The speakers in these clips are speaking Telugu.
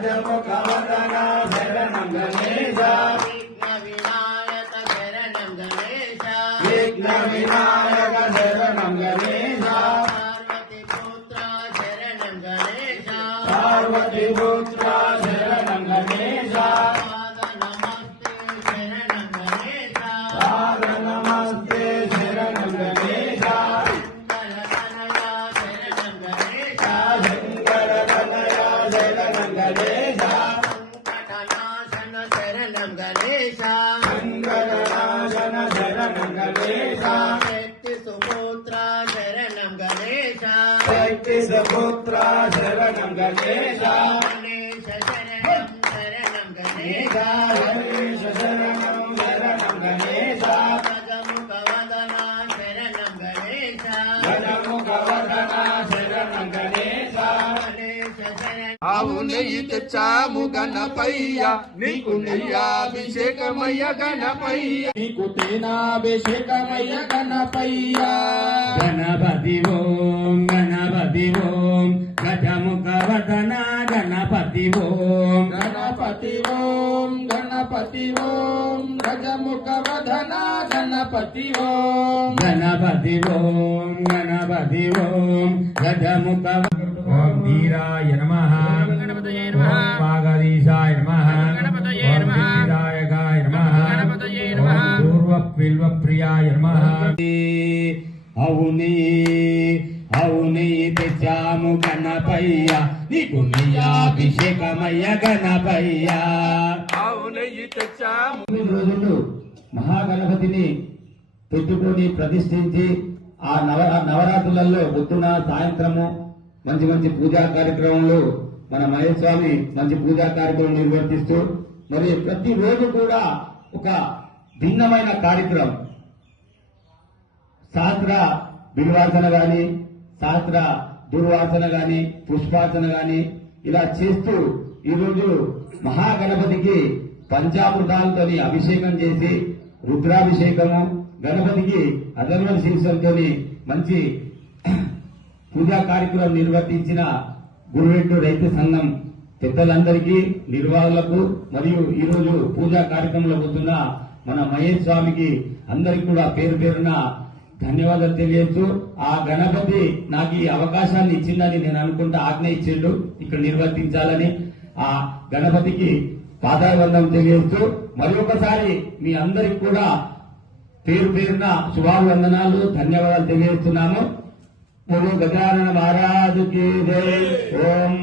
గజముఖవదన శరణం గణేశ విఘ్న వినాయక శరణం గణేశ విఘ్న శంకర నాశన శరణం గణేశ సుపుత్ర శరణం గణేశ శక్తి సుపుత్ర శరణం గణేశ గణేశ శరణం శరణం గణేశ గణేశ శరణం ఆవు నెయ్యి తెచ్చాము గణపయ్య నీకు నెయ్యాభిషేకమయ్య గణపయ్య నీకు తేనాభిషేకమయ్య గణపయ్య గణపతి ఓం గణపతి ఓం గజముఖ వదన గణపతి ఓం గణపతి ఓం గణపతి ఓం గజముఖ వదన గణపతి ఓం గణపతి ఓం గణపతి ఓం గజముఖ ఓం ధీరాయ నమ ఓం వాగదీశాయ నమ ఓం ధీరాయకాయ నమ ఓం పూర్వ పిల్వ ప్రియాయ నమ అవుని అవుని తెచ్చాము గణపయ్య నీకు నీయాభిషేకమయ్య గణపయ్య ఆవు నెయ్యి తెచ్చాము తొమ్మిది రోజులు మహాగణపతిని పెట్టుకొని ప్రతిష్ఠించి ఆ నవ నవరాత్రులలో పొద్దున సాయంత్రము మంచి మంచి పూజా కార్యక్రమంలో మన మహేష్ స్వామి మంచి పూజా కార్యక్రమం నిర్వర్తిస్తూ మరి ప్రతి రోజు కూడా ఒక భిన్నమైన కార్యక్రమం. శాస్త్ర బిల్వాసన గాని శాస్త్ర దుర్వాసన గాని పుష్పాసన గాని ఇలా చేస్తూ ఈరోజు మహాగణపతికి పంచామృతాలతో అభిషేకం చేసి రుద్రాభిషేకము గణపతికి అదర్వ శీర్షంతో మంచి పూజా కార్యక్రమం నిర్వర్తించిన గురువెట్టు రైతు సంఘం పెద్దలందరికీ నిర్వాహకులకు మరియు ఈరోజు పూజా కార్యక్రమంలో పోతున్న మన మహేష్ స్వామికి అందరికి కూడా పేరు పేరున ధన్యవాదాలు తెలియచ్చు ఆ గణపతి నాకు ఈ అవకాశాన్ని ఇచ్చిందని నేను అనుకుంటా ఆజ్ఞ ఇచ్చిండు. ఇక్కడ నిర్వర్తించాలని ఆ గణపతికి పాదాభివందం తెలియచ్చు మరి ఒకసారి మీ అందరికి కూడా పేరు పేరున శుభాభివందనాలు ధన్యవాదాలు తెలియజేస్తున్నాను ఓం గజానన మహారాజు కీ జై ఓం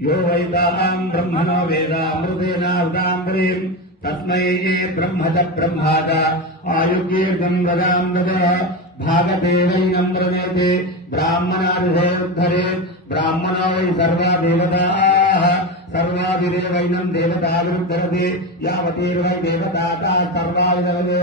యో వైతాం బ్రహ్మణో వేదామృతేన వృతాంబరీం తస్మై బ్రహ్మద బ్రహ్మాద ఆయుకీర్గం వదాం వద భాగదేవైనం వ్రజేతే బ్రాహ్మణాదిధేరుద్ధరే బ్రాహ్మణో వై సర్వా దేవతాః సర్వాదిదేవైనం దేవతాభిరుద్ధరతే యావతీర్వై దేవతాత సర్వావిధే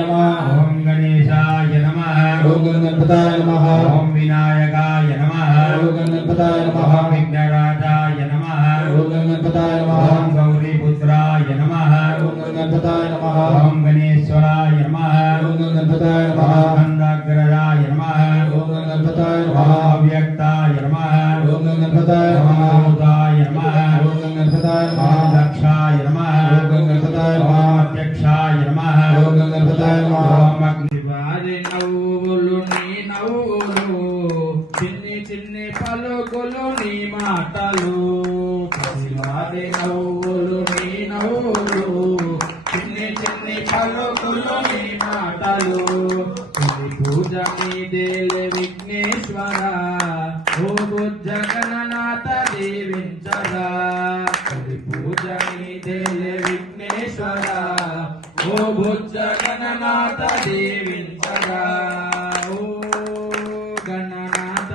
ओम गणपताय नमः। ओम विनायकाय नमः। ओम गणपताय नमः। विघ्नराजाय नमः। ओम गणपताय नमः। ओम ओम गणपताय ओम गणेश्वराय नमः। ओम गणपताय नमः పూజ గణనాథ దీవించరా తొలి పూజ నీదే విఘ్నేశ్వర ఓ భుజ గణనాథ దీవించరా ఓ గణనాథ.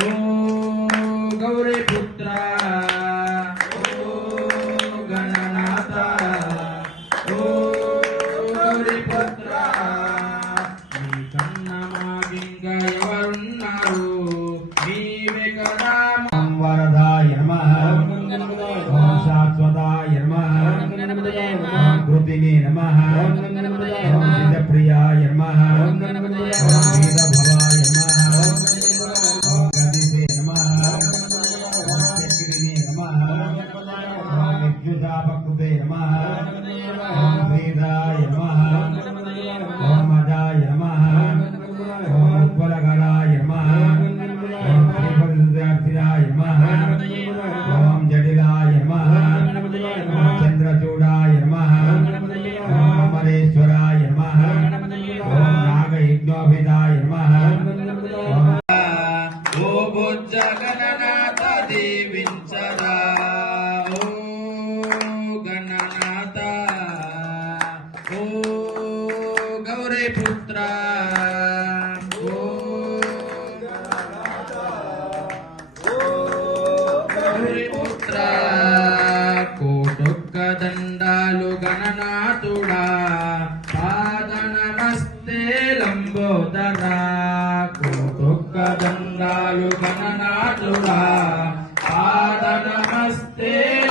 ఓ గౌరీ పుత్ర भूतिने नमः ओम सिद्धप्रियाय नमः ओम वेदभवाय नमः ओम गदिसे नमः ओम चक्रिने नमः ओम विद्युदापकृते नमः ओम वेदाय नमः పుత్ర పుత్ర కోటొక్క దండాలు గణనాథుడా. పాద నమస్తే లంబోదరా. కోటొక్క దండాలు గణనాథుడా. పాద నమస్తే